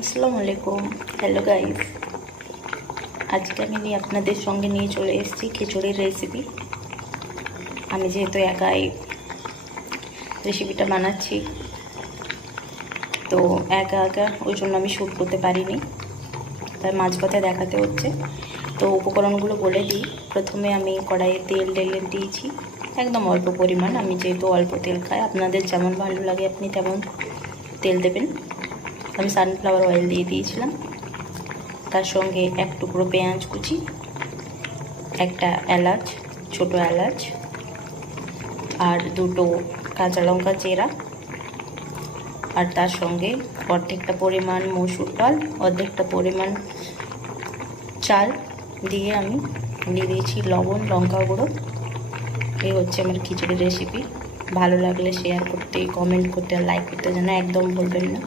আসসালামু আলাইকুম। Hello guys, আজকে আমি আপনাদের সঙ্গে নিয়ে চলে এসেছি খিচুড়ির রেসিপি। আমি যেহেতু একাই রেসিপিটা বানাচ্ছি, তো একা একা ওই জন্য আমি শ্যুট করতে পারিনি, তাই মাঝপথে দেখাতে হচ্ছে। তো উপকরণগুলো বলে দিই। প্রথমে আমি কড়াইয়ে তেল ঢেলে দিয়েছি, একদম অল্প পরিমাণ। আমি যেহেতু অল্প তেল খাই, আপনাদের যেমন ভালো লাগে আপনি তেমন তেল দেবেন। আমি সানফ্লাওয়ার অয়েল দিয়ে দিয়েছিলাম। তার সঙ্গে এক টুকরো পেঁয়াজ কুচি, একটা এলাচ, ছোট এলাচ, আর দুটো কাঁচা লঙ্কা চেরা, আর তার সঙ্গে অর্ধেকটা পরিমাণ মসুর ডাল, অর্ধেকটা পরিমাণ চাল দিয়ে আমি দিয়ে দিয়েছি লবণ, লঙ্কা গুঁড়ো। এই হচ্ছে আমার খিচুড়ির রেসিপি। ভালো লাগলে শেয়ার করতে, কমেন্ট করতে আর লাইক করতে যেন একদম ভুলবেন না।